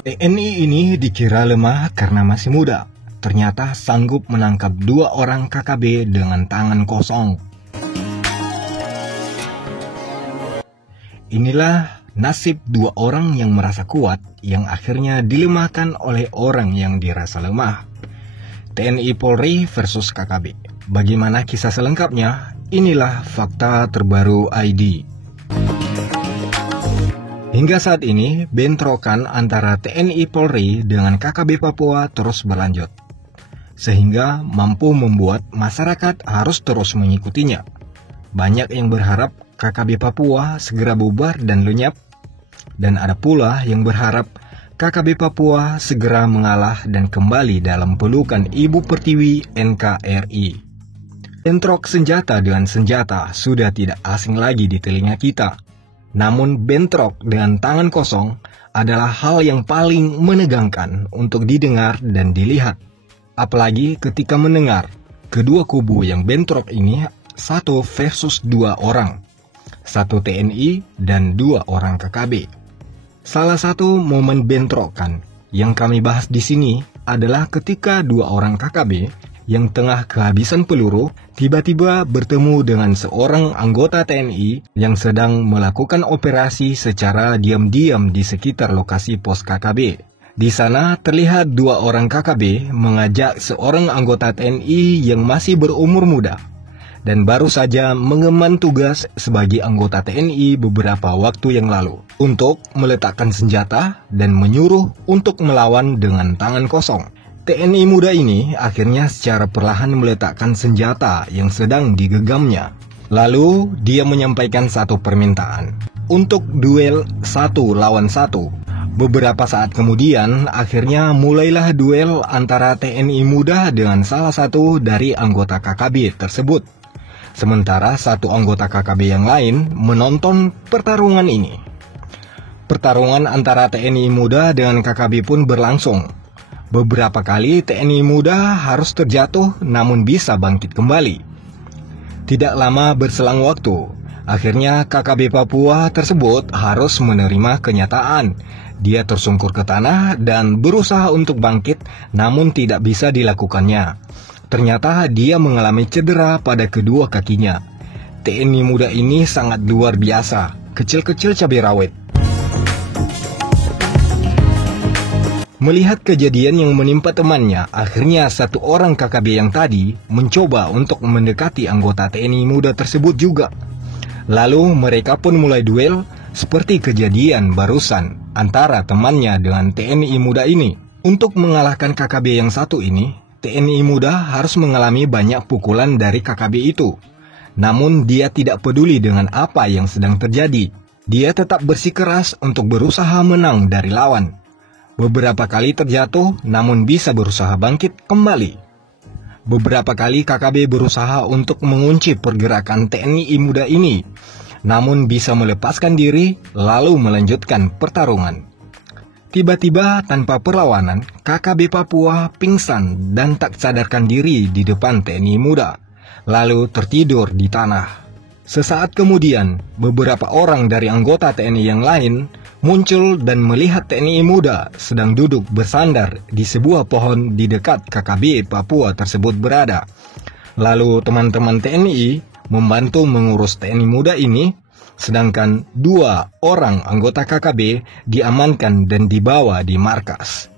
TNI ini dikira lemah karena masih muda. Ternyata sanggup menangkap 2 orang KKB dengan tangan kosong. Inilah nasib 2 orang yang merasa kuat yang akhirnya dilemahkan oleh orang yang dirasa lemah. TNI Polri versus KKB. Bagaimana kisah selengkapnya? Inilah fakta terbaru ID. Hingga saat ini, bentrokan antara TNI Polri dengan KKB Papua terus berlanjut, sehingga mampu membuat masyarakat harus terus mengikutinya. Banyak yang berharap KKB Papua segera bubar dan lenyap, dan ada pula yang berharap KKB Papua segera mengalah dan kembali dalam pelukan Ibu Pertiwi NKRI. Bentrok senjata dengan senjata sudah tidak asing lagi di telinga kita. Namun bentrok dengan tangan kosong adalah hal yang paling menegangkan untuk didengar dan dilihat. Apalagi ketika mendengar kedua kubu yang bentrok ini 1 versus 2 orang. 1 TNI dan 2 orang KKB. Salah satu momen bentrokan yang kami bahas di sini adalah ketika 2 orang KKB yang tengah kehabisan peluru tiba-tiba bertemu dengan seorang anggota TNI yang sedang melakukan operasi secara diam-diam di sekitar lokasi pos KKB. Di sana terlihat 2 orang KKB mengajak seorang anggota TNI yang masih berumur muda dan baru saja mengemban tugas sebagai anggota TNI beberapa waktu yang lalu untuk meletakkan senjata dan menyuruh untuk melawan dengan tangan kosong. TNI muda ini akhirnya secara perlahan meletakkan senjata yang sedang digenggamnya. Lalu dia menyampaikan satu permintaan untuk duel 1 lawan 1. Beberapa saat kemudian akhirnya mulailah duel antara TNI muda dengan salah satu dari anggota KKB tersebut. Sementara 1 anggota KKB yang lain menonton pertarungan ini. Pertarungan antara TNI muda dengan KKB pun berlangsung. Beberapa kali TNI muda harus terjatuh namun bisa bangkit kembali. Tidak lama berselang waktu, akhirnya KKB Papua tersebut harus menerima kenyataan. Dia tersungkur ke tanah dan berusaha untuk bangkit namun tidak bisa dilakukannya. Ternyata dia mengalami cedera pada kedua kakinya. TNI muda ini sangat luar biasa, kecil-kecil cabai rawit. Melihat kejadian yang menimpa temannya, akhirnya 1 orang KKB yang tadi mencoba untuk mendekati anggota TNI muda tersebut juga. Lalu mereka pun mulai duel seperti kejadian barusan antara temannya dengan TNI muda ini. Untuk mengalahkan KKB yang satu ini, TNI muda harus mengalami banyak pukulan dari KKB itu. Namun dia tidak peduli dengan apa yang sedang terjadi. Dia tetap bersikeras untuk berusaha menang dari lawan. Beberapa kali terjatuh, namun bisa berusaha bangkit kembali. Beberapa kali KKB berusaha untuk mengunci pergerakan TNI muda ini, namun bisa melepaskan diri lalu melanjutkan pertarungan. Tiba-tiba tanpa perlawanan, KKB Papua pingsan dan tak sadarkan diri di depan TNI muda, lalu tertidur di tanah. Sesaat kemudian, beberapa orang dari anggota TNI yang lain muncul dan melihat TNI muda sedang duduk bersandar di sebuah pohon di dekat KKB Papua tersebut berada. Lalu teman-teman TNI membantu mengurus TNI muda ini, sedangkan 2 orang anggota KKB diamankan dan dibawa di markas.